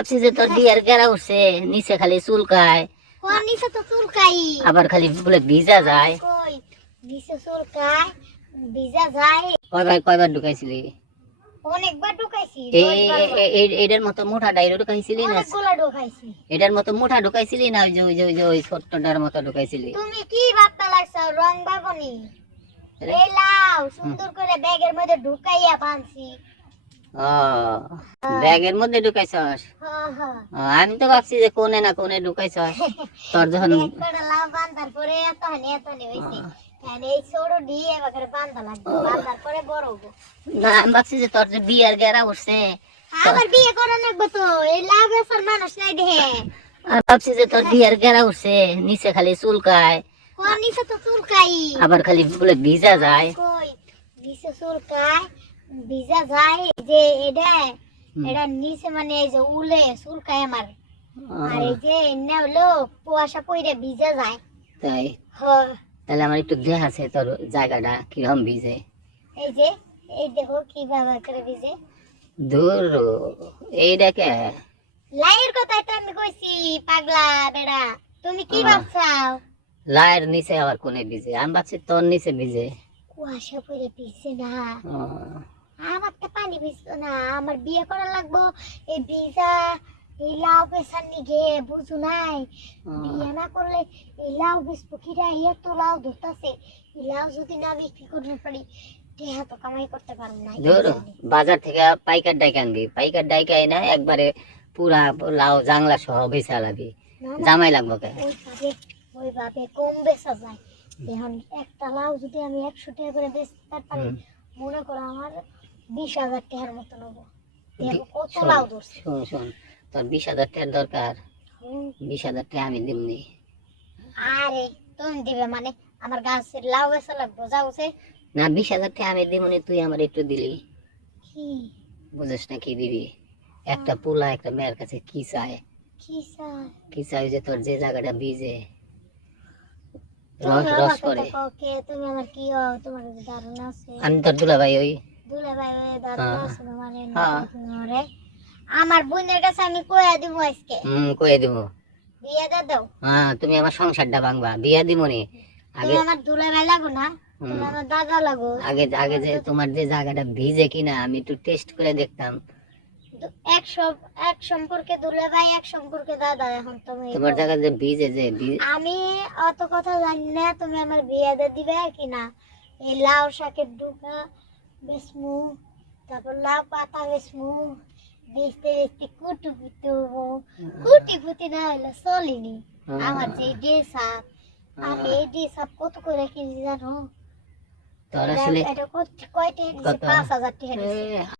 ভাবছি যে তোর বিয়ের গেরা উঠছে, নিচে খালি চুলকায়, কোন নিচে তো চুলকাই, আবার খালি বলে ভিজা যায়। কই নিচে চুলকায় ভিজা যায়। কয়বার ঢুকাইছিলি? অনেকবার ঢুকাইছি, এটার মতো মোটা ডাইরো ঢুকাইছিলি না? অনেকগুলো ঢুকাইছি। এটার মতো মোটা ঢুকাইছিলি না ওই ছোট্টটার মতো ঢুকাইছিলি? তুমি কি ভাবতে লাগছো রং বাবনি? এই লাও সুন্দর করে ব্যাগের মধ্যে ঢুকাইয়া বানছি। ও, ব্যাগের মধ্যে ঢুকাইছস? আমি তো ভাবছি যে কোনে না কোনে ঢুকাইছস। তোর যখন লাউ বান্ধার পরে এত হানি হয়েছে, এই ছোট দিয়ে এবার বান্ধা লাগবে, বান্ধার পরে বড় হবো। না, আমি ভাবছি যে তোর যে বিয়ের গেরা উঠছে, আবার বিয়ে করা লাগবে তো, এই লাউ বেচার মানুষ নাই দেখে। আমি ভাবছি যে তোর বিয়ের গেরা উঠছে, নিচে খালি চুলকায়, কোন নিচে তো চুলকাই, আবার খালি বলে ভিজা যায়। কই নিচে চুলকায় ভিজা যায়, যে এটা এটা নিচে মানে এই যে উলে চুলকায় আমার, আর এই যে এনে হলো কুয়াশা পইরে ভিজা যায়। তাই? হ্যাঁ, তাহলে আমার একটু দেখ আছে তোর জায়গাটা কিরকম ভিজে। এই যে এই দেখো কি ব্যবহার করে ভিজে। দূর, এইটাকে লাইয়ের কথাই তো আমি কইছি পাগলা বেড়া, তুমি কি ভাবছাও? লায়ের নিচে আবার কোনে ভিজে? আমি ভাবছি তোর নিচে ভিজে। কুয়াশা পইরে ভিজছে না, ও, আমার তো পানি ভিজতো না, আমার বিয়ে করা লাগবো এই ভিজা এই লাউ বেচার নিগে, বুঝু নাই? বিয়ে না করলে এই লাউ বেচবো কিরা, এত লাউ ধরতাছে, এই লাউ যদি না বিক্রি করতে পারি টেহা তো কামাই করতে পারবো না। ধর বাজার থেকে পাইকার ডাইকে আনবি, পাইকার ডাইকে আই না একবারে পুরা লাউ জাংলা সহ বেচা লাগবি, জামাই লাগবো কে? ওইভাবে কম বেচা যায়। এখন একটা লাউ যদি আমি 100 টাকা করে বেচতে পারি, মনে করো আমার 20,000 টাকার মতো নেবো। দেখো কত লাউ ধরছে। শোন, তোর 20,000 টাকার দরকার, 20,000 টাকা আমি দিমনি। আরে তুমি দিবে মানে আমার গাছের লাউ বেচা লাগবো, যাওছে না, 20,000 টাকা আমি দিমনি, তুই আমার একটু দিলি। কি বুঝিস না কি দিবি? একটা পোলা একটা মেয়ের কাছে কি চায়? কি চাই যে তোর যে জায়গাটা ভিজে রস রস করে। তুমি আমার কি হও, তোমার ধারণা আছে? আমি তোর দুলাভাই ওই। দুলাভাই ধারণা আছে মানে না? আমার বোনের কাছে আমি কইয়া দিব আজকে। কইয়া দিব। বিয়ে দে দাও। হ্যাঁ, তুমি আমার সংসারটা ভাঙবা, বিয়া দিমনি। আগে আমার দুলাভাই লাগো না, তুমি আমার দাদা লাগো। আগে আগে যে তোমার যে জায়গাটা ভিজে কিনা আমি একটু টেস্ট করে দেখতাম। এক সম্পর্কে দুলাভাই, এক সম্পর্কে দাদা। এখন তুমি তোমার জায়গা যে ভিজে যে আমি অত কথা জানি না, তুমি আমার বিয়ে দে দিবে কি না? এই লাউ শাকের ডুকা বেসমু, তারপর লাউ পাতা বেসমু, বেচতে বেচতে কুটি পুটি না হইলে চলিনি। আমার যে ড্রেস আপ, আর এই ড্রেস আপ কত করে কিনছি জানো? তোর আসলে এটা কয়টা 5,000 টাকা।